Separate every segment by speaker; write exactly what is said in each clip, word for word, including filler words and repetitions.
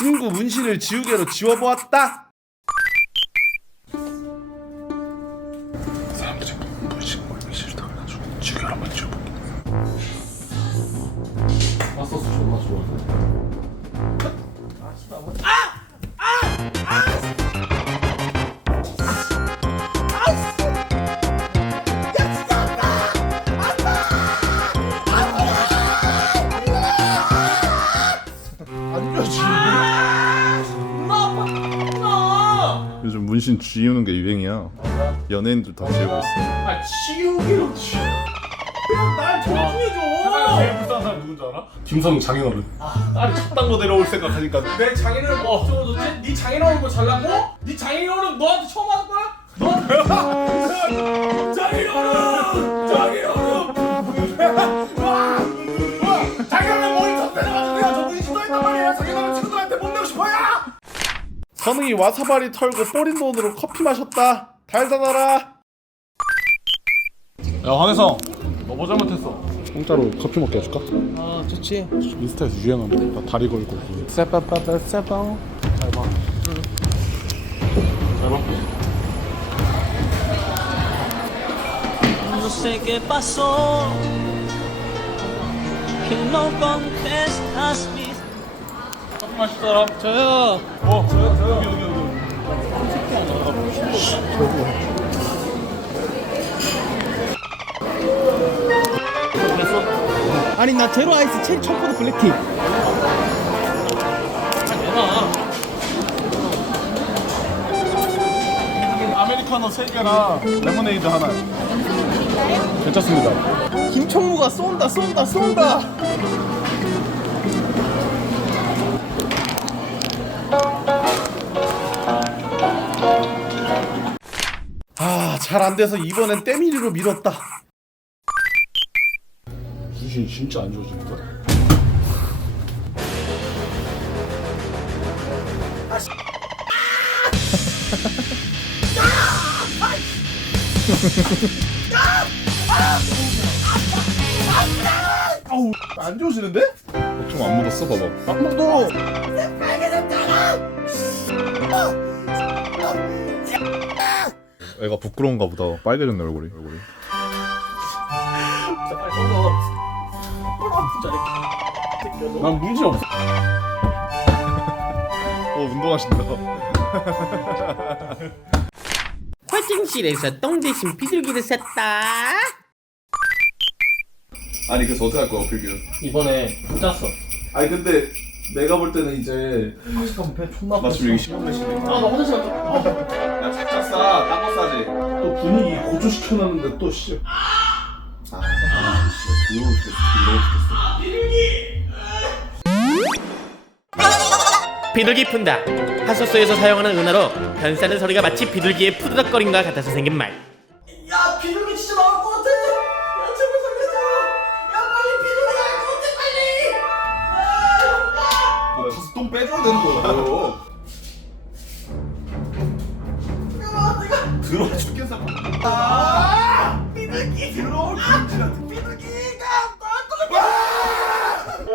Speaker 1: 친구 문신을 지우개로 지워보았다.
Speaker 2: 사람들이 문신 모임이 싫다고 해가지고 지우개로 한번 지워볼게.
Speaker 1: 맛소스 존나 좋아서.
Speaker 2: 요즘 문신 지우는 게 유행이야. 연예인들 다 지우고 있어.
Speaker 1: 아 지우개로 지우. 그냥 날 존중해줘.
Speaker 3: 세상에 제일 불쌍한 사람 누군지 알아?
Speaker 2: 김성 장인어른.
Speaker 3: 딸이 첫 단거 내려올 생각하니까
Speaker 4: 내 장인어른 뭐 어쩌고저쩌지? 네 장인어른 뭐 잘났고? 네 장인어른 너한테 처음 하는 거야? 너 장인어른! 장인어른! 와! 와! 장인어른 머리 더 때려가지고 내가 저분이 시도했단 말이야. 장인어른 친구들한테 못 내고 싶어요.
Speaker 1: 선웅이 와사바리 털고 뿌린 돈으로 커피 마셨다. 달달하라.
Speaker 3: 야 황혜성 너 뭐 잘못했어?
Speaker 2: 공짜로 커피 먹게 해줄까?
Speaker 4: 아 좋지.
Speaker 2: 인스타에서 유행하는 거 다리 걸고 세빠빠빠 세빠.
Speaker 5: No sé qué pasó, que no contestas mis.
Speaker 3: 커피 마실 사람?
Speaker 4: 저요.
Speaker 3: 어 저요 저요 여기 여기 여기
Speaker 4: 아니 나 제로 아이스 체리 청포도 블랙티.
Speaker 2: 아메리카노 세 개랑 레모네이드 하나. 괜찮습니다.
Speaker 4: 김청무가 쏜다 쏜다 쏜다.
Speaker 1: 아, 잘 안 돼서 이번엔 때밀이로 밀었다.
Speaker 2: 문신 진짜 안 좋아진다.
Speaker 1: 아우, 안 좋아지는데?
Speaker 2: 보통 안 묻었어, 봐봐.
Speaker 1: 안 묻어.
Speaker 2: 애가 부끄러운가 보다. 빨개졌네 얼굴이. 얼굴이.
Speaker 3: 난 문제 없어.
Speaker 2: 어 운동하신다.
Speaker 6: 화장실에서 똥 대신 비둘기를 샀다.
Speaker 1: 아니 그래서 어떻게 할 거야, 필규?
Speaker 4: 이번에 짰어.
Speaker 1: 아니 근데 내가 볼 때는 이제
Speaker 4: 잠깐 배 존나.
Speaker 1: 마침 여기 시험 내시네.
Speaker 4: 아나 화장실 갔다.
Speaker 1: 야 살짝 싸, 딴 거 싸지. 또 분위기 고조시켜놨는데 또 씨. 아, 아, 씨, 더러워 죽겠어, 더러워 죽겠어.
Speaker 6: 비둘기 푼다. 하소서에서 사용하는 은어로 변사는 소리가 마치 비둘기의 푸드덕거림과 같아서 생긴 말.
Speaker 4: 야 비둘기 진짜 나올 것 같아. 야 제발 살려줘. 야 빨리 비둘기 나올 것 같아 빨리.
Speaker 1: 뭐 가서 똥 빼줘야 되는 거야. 더러워 죽겠어.
Speaker 4: 아 비둘기 들어올 줄 비둘기가 나올 것 같아.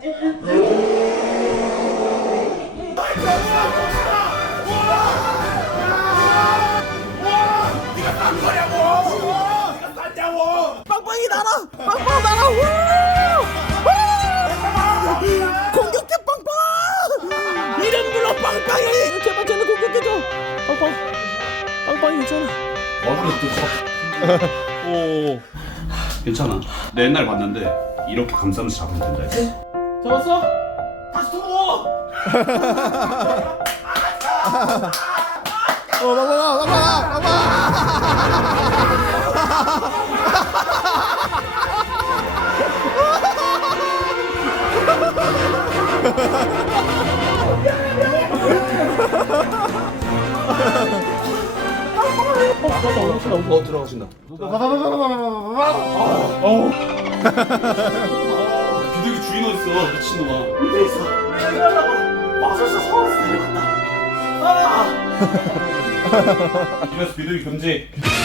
Speaker 4: 빵빵이 날아! 빵빵 날아! 우! 우! 공격해 빵빵아! 이름 불러 빵빵이! 제발 쟤는 공격해줘! 빵빵 빵빵이 있잖아.
Speaker 2: 오.
Speaker 7: 괜찮아. 내 옛날 봤는데 이렇게 감싸면서 잡으면 된다 했어.
Speaker 4: 잡았어? 다시 들어와!
Speaker 1: 어, 봐봐, 봐봐, 봐봐.
Speaker 4: 어 들어가신다.
Speaker 7: 비둘기 주인 어딨어 미친놈아.
Speaker 4: 밑에 있어. 내가 일하려고 마술사 서울에서 데려갔다. 아!
Speaker 7: 이래서 비둘기 금지.